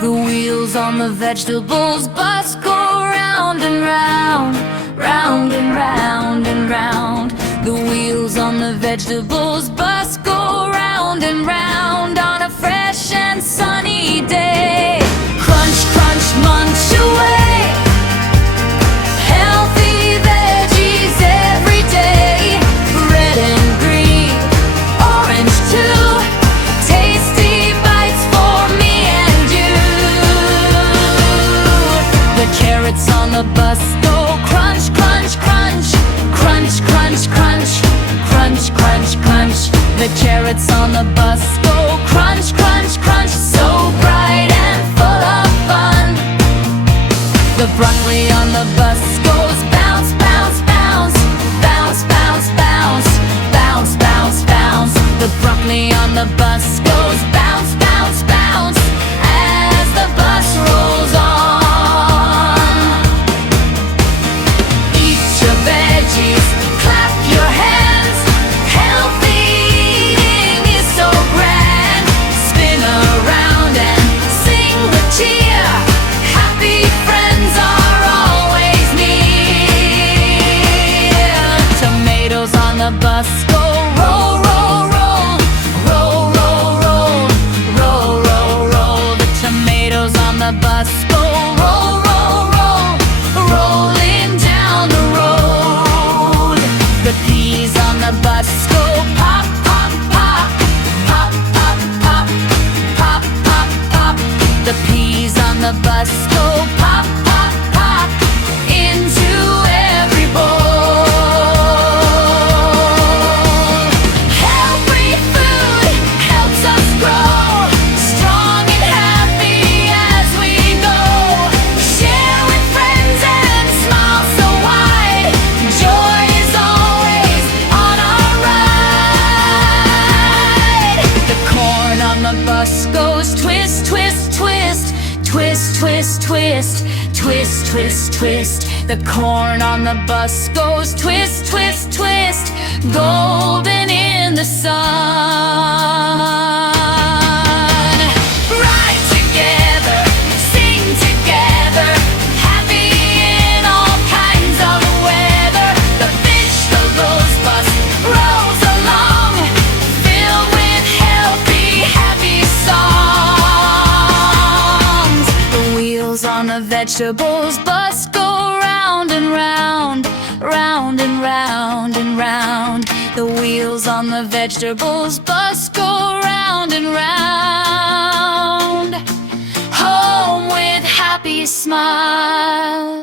The wheels on the vegetables bus go round and round, round and round and round. The wheels on the vegetables bus go round and round on a fresh and sunny day. Crunch, crunch, munch away. Healthy veggies every day. Red and green, orange too. Tasty bites for me and you. The carrots on the bus go crunch, crunch, crunch. Crunch, crunch, crunch. Crunch, crunch, crunch. The carrots on the bus go crunch, crunch, crunch. So bright and full of fun. The broccoli on the bus goes bounce, bounce, bounce. Bounce, bounce, bounce. Bounce, bounce, bounce. The broccoli on the bus goes bounce, bounce, bounce as the bus rolls on. Eat your veggies, clap your hands. Healthy eating is so grand. Spin around and sing the cheer. Happy friends are always near. Tomatoes on the bus go roll, roll, roll. Roll, roll, roll. Roll, roll, roll. The tomatoes on the bus go roll, roll, roll. Rolling down the road. The peas on the bus go pop, pop, pop. Pop, pop, pop. Pop, pop, pop. The peas on the bus go pop, pop, pop into every bowl. Healthy food helps us grow, strong and happy as we go. Share with friends and smile so wide. Joy is always on our ride. The corn on the bus goes twist, twist, twist. Twist, twist, twist. Twist, twist, twist. The corn on the bus goes twist, twist, twist. Golden in the sun. Ride together, sing together. Happy in all kinds of weather. The vegetables bus rolls along, filled with healthy, happy songs. The wheels on the vegetables bus go round and round, round and round and round. The wheels on the vegetables bus go round and round. Home with happy smiles.